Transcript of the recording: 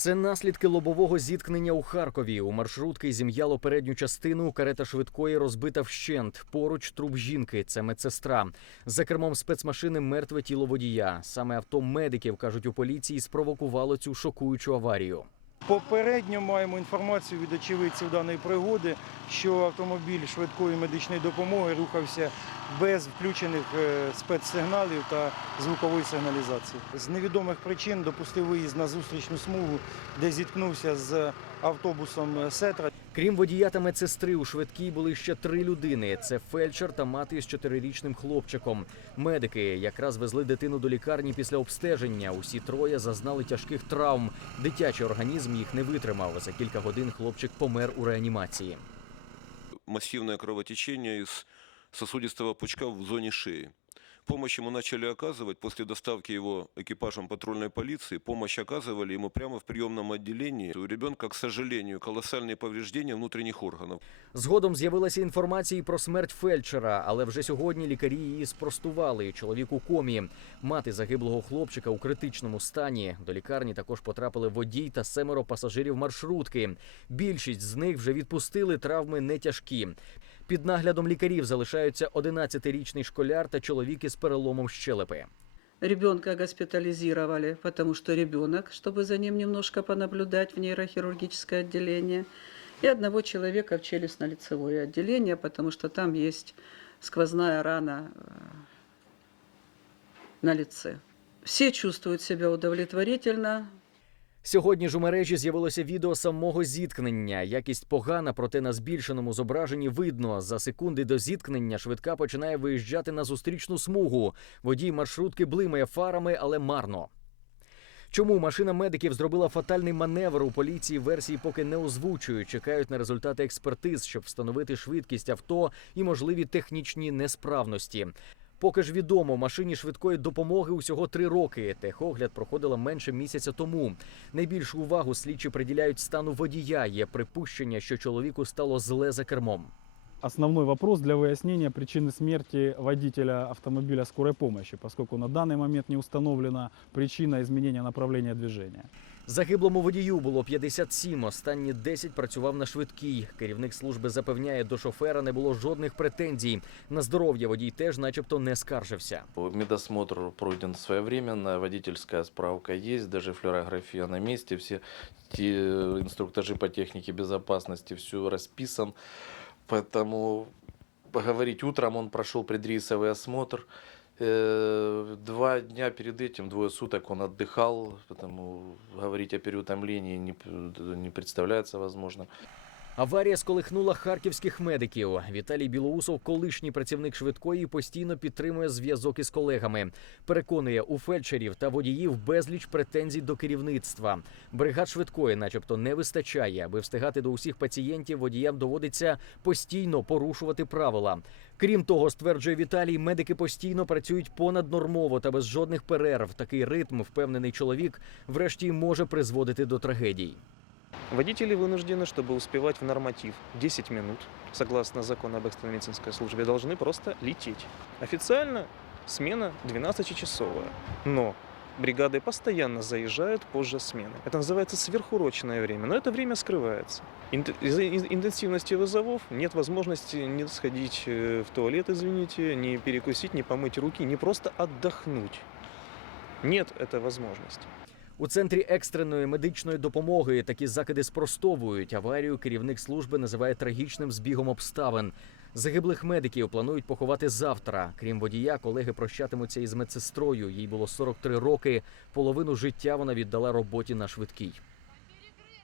Це наслідки лобового зіткнення у Харкові. У маршрутки зім'яло передню частину. Карета швидкої розбита вщент. Поруч труп жінки. Це медсестра. За кермом спецмашини мертве тіло водія. Саме авто медиків кажуть у поліції спровокувало цю шокуючу аварію. Попередньо маємо інформацію від очевидців даної пригоди, що автомобіль швидкої медичної допомоги рухався без включених е, спецсигналів та звукової сигналізації. З невідомих причин допустив виїзд на зустрічну смугу, де зіткнувся з автобусом Сетра. Крім водія та медсестри, у швидкій були ще три людини: це фельдшер та мати з чотирирічним хлопчиком. Медики якраз везли дитину до лікарні після обстеження. Усі троє зазнали тяжких травм. Дитячий організм їх не витримав. За кілька годин хлопчик помер у реанімації. массивное кровотечение из сосудистого пучка в зоне шеи. Помощь ему начали оказывать после доставки его экипажем патрульной полиции. Помощь оказывали ему прямо в приемном отделении. У ребенка, к сожалению, колоссальные повреждения внутренних органов. Згодом з'явилася інформація і про смерть фельдшера, але вже сьогодні лікарі її спростували. Чоловік у комі. Мати загиблого хлопчика у критичному стані. До лікарні також потрапили водій та семеро пасажирів маршрутки. Більшість з них вже відпустили травми не тяжкі. Під наглядом лікарів залишаються 11-річний школяр та чоловік із переломом щелепи. Ребенка госпитализировали, потому что ребенок, чтобы за ним немножко понаблюдать в нейрохирургическое отделение. И одного человека в челюстно-лицевое отделение, потому что там есть сквозная рана э, на лице. Все чувствуют себя удовлетворительно, Сьогодні ж у мережі з'явилося відео самого зіткнення. Якість погана, проте на збільшеному зображенні видно. За секунди до зіткнення швидка починає виїжджати на зустрічну смугу. Водій маршрутки блимає фарами, але марно. Чому машина медиків зробила фатальний маневр у поліції версії поки не озвучують. Чекають на результати експертиз, щоб встановити швидкість авто і можливі технічні несправності. Поки ж відомо, машині швидкої допомоги усього три роки. Техогляд проходила менше місяця тому. Найбільшу увагу слідчі приділяють стану водія. Є припущення, що чоловіку стало зле за кермом. Основной вопрос для выяснения причины смерти водителя автомобиля скорой помощи, поскольку на данный момент не установлена причина изменения направления движения. Загиблому водію було 57, останні 10 працював на швидкій. Керівник служби запевняє, до шофера не було жодних претензій. На здоров'я водій теж, начебто, не скаржився. Медосмотр пройден своевременно, водительская справка есть, даже флюорография на месте, все те инструктажи по технике безопасности, все расписан. Поэтому поговорить утром он прошел предрейсовый осмотр. Э, Два дня перед этим, двое суток он отдыхал, потому говорить о переутомлении не, не представляется возможным. Аварія сколихнула харківських медиків. Віталій Білоусов, колишній працівник швидкої, постійно підтримує зв'язок із колегами. Переконує, у фельдшерів та водіїв безліч претензій до керівництва. Бригад швидкої, начебто, не вистачає. Аби встигати до усіх пацієнтів, водіям доводиться постійно порушувати правила. Крім того, стверджує Віталій, медики постійно працюють понаднормово та без жодних перерв. Такий ритм, впевнений чоловік, врешті може призводити до трагедій. Водители вынуждены, чтобы успевать в норматив 10 минут, согласно закону об экстренной медицинской службе, должны просто лететь. Официально смена 12-часовая, но бригады постоянно заезжают позже смены. Это называется сверхурочное время, но это время скрывается. Из-за ин- интенсивности вызовов нет возможности не сходить э, в туалет, извините, не перекусить, не помыть руки, не просто отдохнуть. Нет этой возможности. У центрі екстреної медичної допомоги такі закиди спростовують. Аварію керівник служби називає трагічним збігом обставин. Загиблих медиків планують поховати завтра. Крім водія, колеги прощатимуться із медсестрою. Їй було 43 роки. Половину життя вона віддала роботі на швидкій.